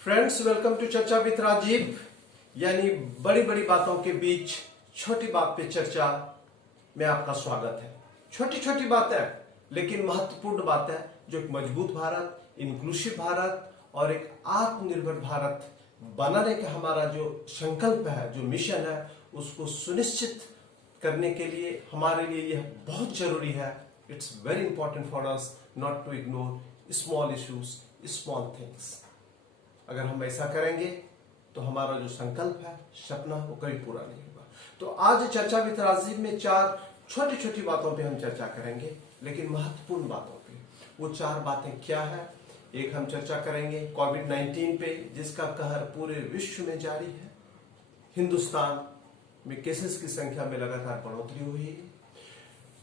Friends, welcome to चर्चा with Rajiv. यानी बड़ी बड़ी बातों के बीच छोटी बात पे चर्चा में आपका स्वागत है। छोटी छोटी बातें लेकिन महत्वपूर्ण बातें जो एक मजबूत भारत, इंक्लूसिव भारत और एक आत्मनिर्भर भारत बनाने का हमारा जो संकल्प है, जो मिशन है, उसको सुनिश्चित करने के लिए हमारे लिए यह बहुत जरूरी है। It's very important for us not to ignore small issues, small things. अगर हम ऐसा करेंगे तो हमारा जो संकल्प है, सपना, वो कभी पूरा नहीं होगा। तो आज चर्चा विद राजीव में 4 छोटी छोटी बातों पे हम चर्चा करेंगे, लेकिन महत्वपूर्ण बातों पे। वो 4 बातें क्या है? एक हम चर्चा करेंगे कोविड-19 पे, जिसका कहर पूरे विश्व में जारी है। हिंदुस्तान में केसेस की संख्या में लगातार बढ़ोतरी हुई है।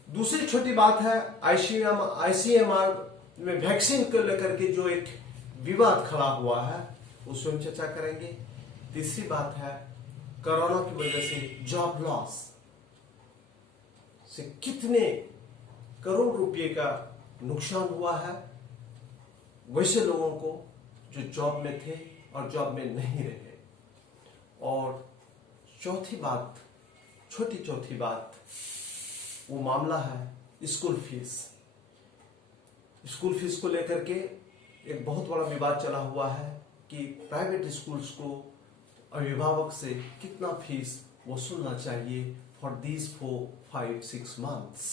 दूसरी छोटी बात है आईसीएमआर में वैक्सीन को लेकर के जो एक विवाद खड़ा हुआ है, उसमें हम चर्चा करेंगे। तीसरी बात है कोरोना की वजह से जॉब लॉस से कितने करोड़ रुपए का नुकसान हुआ है वैसे लोगों को जो जॉब में थे और जॉब में नहीं रहे। और चौथी बात, चौथी बात, वो मामला है स्कूल फीस। स्कूल फीस को लेकर के एक बहुत बड़ा विवाद चला हुआ है कि प्राइवेट स्कूल्स को अभिभावक से कितना फीस वसूलना चाहिए for these 4-5-6 months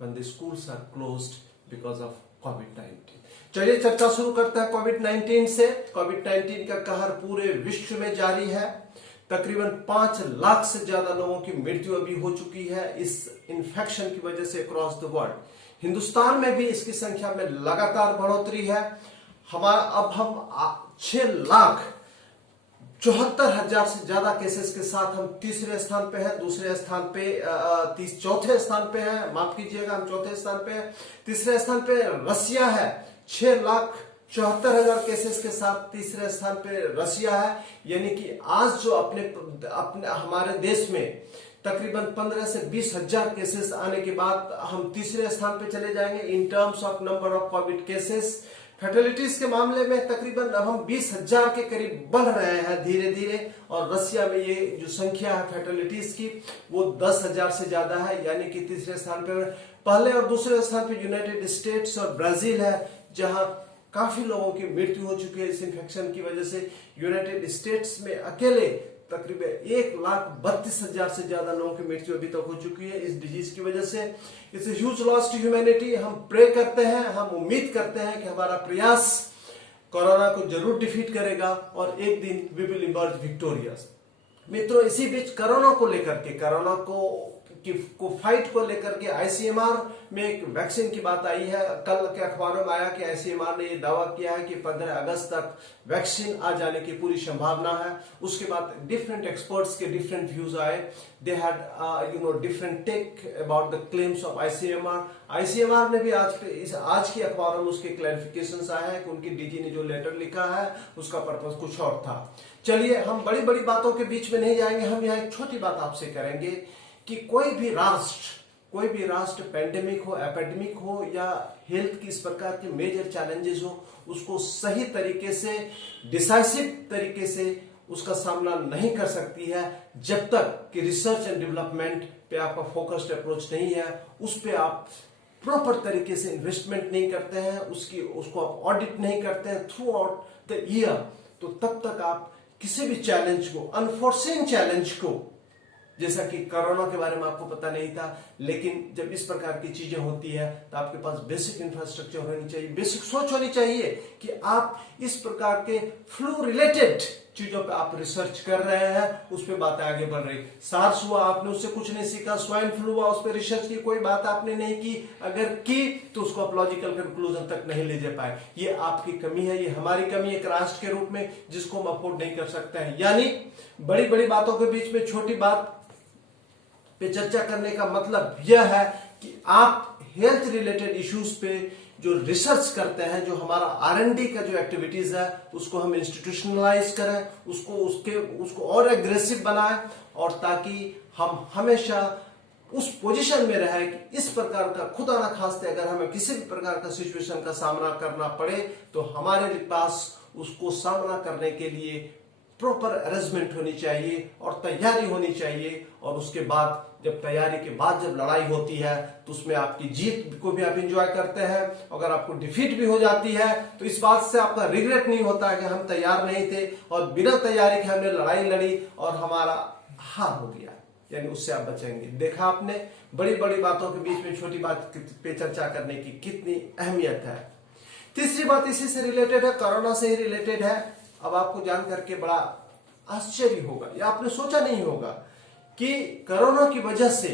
when the schools are closed because of COVID-19। चलिए चर्चा शुरू करते हैं कोविड-19 से। कोविड-19 का कहर पूरे विश्व में जारी है। तकरीबन 5 लाख से ज्यादा लोगों की मृत्यु अभी हो चुकी है इस इन्फेक्शन की वजह से अक्रॉस द वर्ल्ड। हिंदुस्तान में भी इसकी संख्या में लगातार बढ़ोतरी है। अब हम 6,74,000 से ज्यादा केसेस के साथ हम तीसरे स्थान पे हैं। दूसरे स्थान पे चौथे स्थान पे है, माफ कीजिएगा, हम चौथे स्थान पे हैं। तीसरे स्थान पे रसिया है, 6,74,000 केसेस के साथ तीसरे स्थान पे रसिया है। यानी कि आज जो अपने हमारे देश में तकरीबन 15 से 20,000 केसेस आने के बाद हम तीसरे स्थान पे चले जाएंगे in terms of number of COVID cases. Fatalities के मामले में तकरीबन अब हम 20,000 के करीब बढ़ रहे हैं धीरे धीरे। और रसिया में ये जो संख्या है फैटेलिटीज की, वो 10,000 से ज्यादा है। यानी कि तीसरे स्थान पे पहले और दूसरे स्थान पे यूनाइटेड स्टेट्स और ब्राजील है, जहां काफी लोगों की मृत्यु हो चुकी है इस इन्फेक्शन की वजह से। यूनाइटेड स्टेट्स में अकेले तकरीबन 1,32,000 से ज्यादा लोगों की मृत्यु अभी तक हो चुकी है इस डिजीज की वजह से। It's a huge loss to humanity. हम प्रे करते हैं, हम उम्मीद करते हैं कि हमारा प्रयास कोरोना को जरूर डिफीट करेगा और एक दिन वी विल इमर्ज विक्टोरियस। मित्रों, इसी बीच कोरोना को फाइट को लेकर के आईसीएमआर में एक वैक्सीन की बात आई है। कल के अखबारों में आया कि आईसीएमआर ने यह दावा किया है कि 15 अगस्त तक वैक्सीन आ जाने की पूरी संभावना है। उसके बाद डिफरेंट एक्सपर्ट्स के डिफरेंट व्यूज आए। They had different take about the claims of ICMR. ICMR ने भी आज की अखबारों में उसके क्लैरिफिकेशंस आए हैं कि उनकी डीजी ने जो लेटर लिखा है उसका पर्पस कुछ और था। चलिए, हम बड़ी बड़ी बातों के बीच में नहीं जाएंगे। हम यहाँ एक छोटी बात आपसे करेंगे कि कोई भी राष्ट्र पेंडेमिक हो, एपिडेमिक हो या हेल्थ की इस प्रकार के मेजर चैलेंजेस हो, उसको सही तरीके से, डिसाइसिव तरीके से उसका सामना नहीं कर सकती है जब तक कि रिसर्च एंड डेवलपमेंट पे आपका फोकस्ड अप्रोच नहीं है, उस पे आप प्रॉपर तरीके से इन्वेस्टमेंट नहीं करते हैं, उसको आप ऑडिट नहीं करते हैं थ्रू आउट द ईयर, तो तब तक आप किसी भी चैलेंज को, अनफोर्सीन चैलेंज को, जैसा कि कोरोना के बारे में आपको पता नहीं था, लेकिन जब इस प्रकार की चीजें होती है तो आपके पास बेसिक इंफ्रास्ट्रक्चर होनी चाहिए, बेसिक सोच होनी चाहिए कि आप इस प्रकार के फ्लू रिलेटेड चीजों पे आप रिसर्च कर रहे हैं, उस पे बातें आगे बढ़ रही। सार्स हुआ, आपने उससे कुछ नहीं सीखा। स्वाइन फ्लू हुआ, उस पर रिसर्च की कोई बात आपने नहीं की। अगर की तो उसको आप लॉजिकल कंक्लूजन तक नहीं ले जा पाए। ये आपकी कमी है, ये हमारी कमी है एक राष्ट्र के रूप में, जिसको हम अफोर्ड नहीं कर सकते हैं। यानी बड़ी बड़ी बातों के बीच में छोटी बात पे चर्चा करने का मतलब यह है कि आप हेल्थ रिलेटेड इश्यूज पे जो रिसर्च करते हैं, जो हमारा R&D का जो एक्टिविटीज है, उसको हम इंस्टीट्यूशनलाइज करें, उसको और एग्रेसिव बनाएं, और ताकि हम हमेशा उस पोजीशन में रहे कि इस प्रकार का खुदा ना खास्ते अगर हमें किसी भी प्रकार का सिचुएशन का सामना करना पड़े तो हमारे पास उसको सामना करने के लिए प्रॉपर अरेंजमेंट होनी चाहिए और तैयारी होनी चाहिए। और उसके बाद जब तैयारी के बाद जब लड़ाई होती है तो उसमें आपकी जीत को भी आप एंजॉय करते हैं। अगर आपको डिफीट भी हो जाती है तो इस बात से आपका रिग्रेट नहीं होता कि हम तैयार नहीं थे और बिना तैयारी के हमने लड़ाई लड़ी और हमारा हार हो गया, यानी उससे आप बचेंगे। देखा आपने, बड़ी बड़ी बातों के बीच में छोटी बात पे चर्चा करने की कितनी अहमियत है। तीसरी बात इसी से रिलेटेड है, कोरोना से ही रिलेटेड है। अब आपको जान करके बड़ा आश्चर्य होगा या आपने सोचा नहीं होगा कि कोरोना की वजह से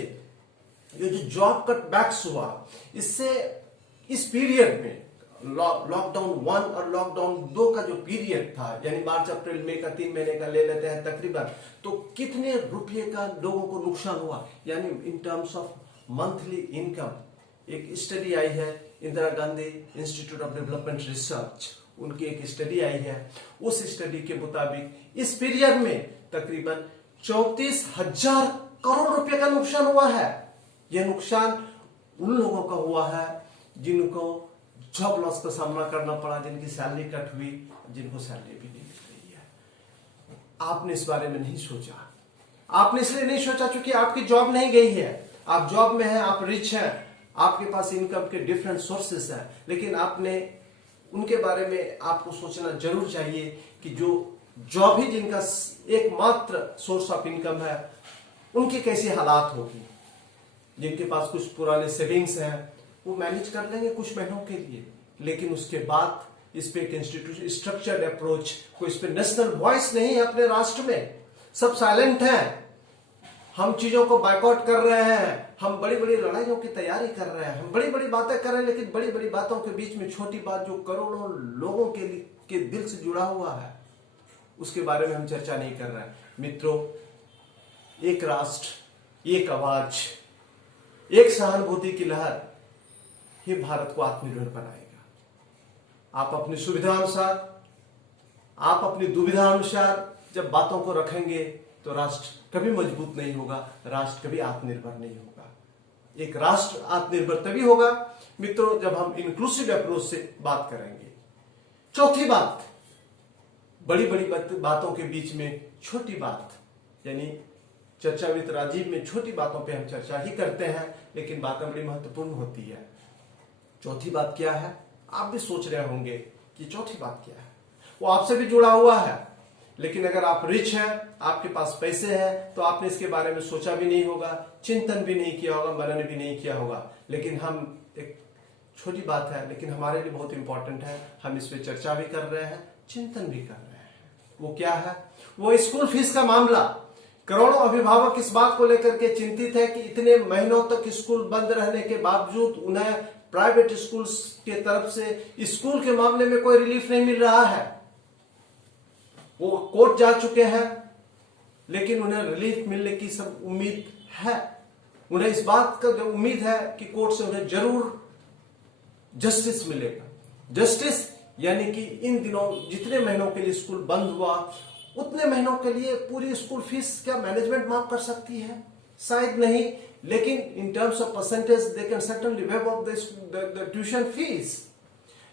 ये जो जॉब कटबैक्स हुआ, इससे इस पीरियड में लॉकडाउन 1 और लॉकडाउन 2 का जो पीरियड था, यानी मार्च अप्रैल मई का 3 महीने का ले लेते हैं तकरीबन, तो कितने रुपये का लोगों को नुकसान हुआ, यानी इन टर्म्स ऑफ मंथली इनकम। एक स्टडी आई है Indira Gandhi institute of development research, उनकी एक स्टडी आई है। उस स्टडी के मुताबिक इस पीरियड में तकरीबन 34,000 करोड़ रुपए का नुकसान हुआ है। यह नुकसान उन लोगों का हुआ है जिनको जॉब लॉस का सामना करना पड़ा, जिनकी सैलरी कट हुई, जिनको सैलरी भी नहीं मिल रही है। आपने इस बारे में नहीं सोचा। आपने इसलिए नहीं सोचा क्योंकि आपकी जॉब नहीं गई है, आप जॉब में हैं, आप रिच हैं, आपके पास इनकम के डिफरेंट सोर्सेस हैं, लेकिन आपने उनके बारे में आपको सोचना जरूर चाहिए कि जो जॉब ही जिनका एकमात्र सोर्स ऑफ इनकम है, उनकी कैसी हालात होगी। जिनके पास कुछ पुराने सेविंग्स हैं वो मैनेज कर लेंगे कुछ महीनों के लिए, लेकिन उसके बाद इस पे एक इंस्टीट्यूशन स्ट्रक्चर्ड अप्रोच, कोई इस पे नेशनल वॉइस नहीं है अपने राष्ट्र में, सब साइलेंट हैं। हम चीजों को बायकॉट कर रहे हैं, हम बड़ी बड़ी लड़ाइयों की तैयारी कर रहे हैं, हम बड़ी बड़ी बातें कर रहे हैं, लेकिन बड़ी बड़ी बातों के बीच में छोटी बात जो करोड़ों लोगों के दिल से जुड़ा हुआ है, उसके बारे में हम चर्चा नहीं कर रहे हैं। मित्रों, एक राष्ट्र, एक आवाज, एक सहानुभूति की लहर, ये भारत को आत्मनिर्भर बनाएगा। आप अपनी सुविधा अनुसार, आप अपनी दुविधा अनुसार जब बातों को रखेंगे तो राष्ट्र कभी मजबूत नहीं होगा, राष्ट्र कभी आत्मनिर्भर नहीं होगा। एक राष्ट्र आत्मनिर्भर तभी होगा मित्रों जब हम इंक्लूसिव अप्रोच से बात करेंगे। चौथी बात, बड़ी बड़ी बातों के बीच में छोटी बात, यानी चर्चा विद राजीव में छोटी बातों पे हम चर्चा ही करते हैं, लेकिन बातें बड़ी महत्वपूर्ण होती है। चौथी बात क्या है, आप भी सोच रहे होंगे कि चौथी बात क्या है। वो आपसे भी जुड़ा हुआ है, लेकिन अगर आप रिच हैं, आपके पास पैसे हैं, तो आपने इसके बारे में सोचा भी नहीं होगा, चिंतन भी नहीं किया होगा, मनन भी नहीं किया होगा। लेकिन हम, एक छोटी बात है लेकिन हमारे लिए बहुत इंपॉर्टेंट है, हम इस पे चर्चा भी कर रहे हैं, चिंतन भी कर रहे हैं। वो क्या है? वो स्कूल फीस का मामला। करोड़ों अभिभावक इस बात को लेकर के चिंतित है कि इतने महीनों तक स्कूल बंद रहने के बावजूद उन्हें प्राइवेट स्कूल्स के तरफ से स्कूल के मामले में कोई रिलीफ नहीं मिल रहा है। वो कोर्ट जा चुके हैं, लेकिन उन्हें रिलीफ मिलने की सब उम्मीद है। उन्हें इस बात का उम्मीद है कि कोर्ट से उन्हें जरूर जस्टिस मिलेगा। जस्टिस यानी कि इन दिनों जितने महीनों के लिए स्कूल बंद हुआ, उतने महीनों के लिए पूरी स्कूल फीस क्या मैनेजमेंट माफ कर सकती है? शायद नहीं, लेकिन इन terms of percentage they can certainly wave of the tuition fees.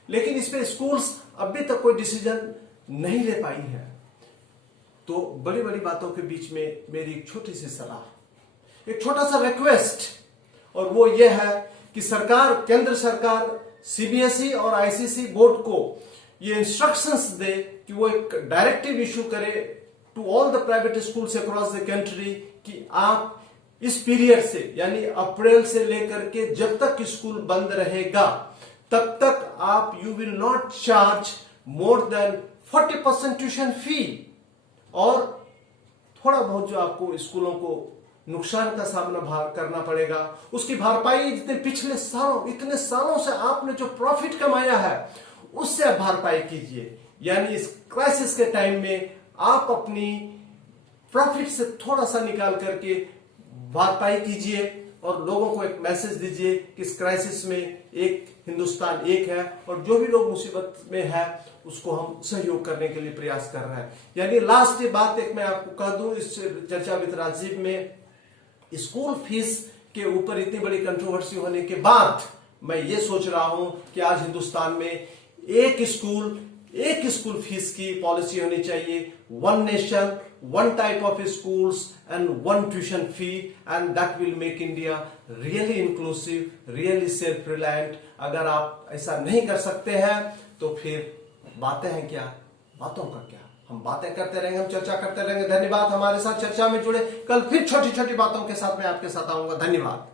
लेकिन इस पे स्कूल्स अभी तक कोई डिसीजन नहीं ले पाई है। तो बड़ी बड़ी बातों के बीच में मेरी एक छोटी सी सलाह, एक छोटा सा रिक्वेस्ट, और वो ये है कि सरकार, केंद्र सरकार सीबीएसई और आईसीएसई बोर्ड को ये इंस्ट्रक्शंस दे कि वो एक डायरेक्टिव इशू करे to all the private schools across the country कि आप इस पीरियड से, यानी अप्रैल से लेकर के जब तक स्कूल बंद रहेगा, तब तक आप you will not charge more than 40% tuition fee. और थोड़ा बहुत जो आपको स्कूलों को नुकसान का सामना करना पड़ेगा, उसकी भरपाई जितने पिछले सालों, इतने सालों से आपने जो प्रॉफिट कमाया है, उससे आप भरपाई कीजिए। यानी इस क्राइसिस के टाइम में आप अपनी प्रॉफिट से थोड़ा सा निकाल करके भरपाई कीजिए और लोगों को एक मैसेज दीजिए कि इस क्राइसिस में एक हिंदुस्तान एक है और जो भी लोग मुसीबत में है उसको हम सहयोग करने के लिए प्रयास कर रहे हैं। यानी लास्ट ये बात एक मैं आपको कह दूं, इस चर्चा विद राजीव में स्कूल फीस के ऊपर इतनी बड़ी कंट्रोवर्सी होने के बाद मैं ये सोच रहा हूं कि आज हिंदुस्तान में एक स्कूल एक स्कूल फीस की पॉलिसी होनी चाहिए, one nation, one type of schools and one tuition fee, and that will make India really inclusive, really self reliant. अगर आप ऐसा नहीं कर सकते हैं तो फिर बातें हैं क्या, बातों का क्या, हम बातें करते रहेंगे, हम चर्चा करते रहेंगे। धन्यवाद, हमारे साथ चर्चा में जुड़े। कल फिर छोटी छोटी बातों के साथ मैं आपके साथ आऊंगा। धन्यवाद।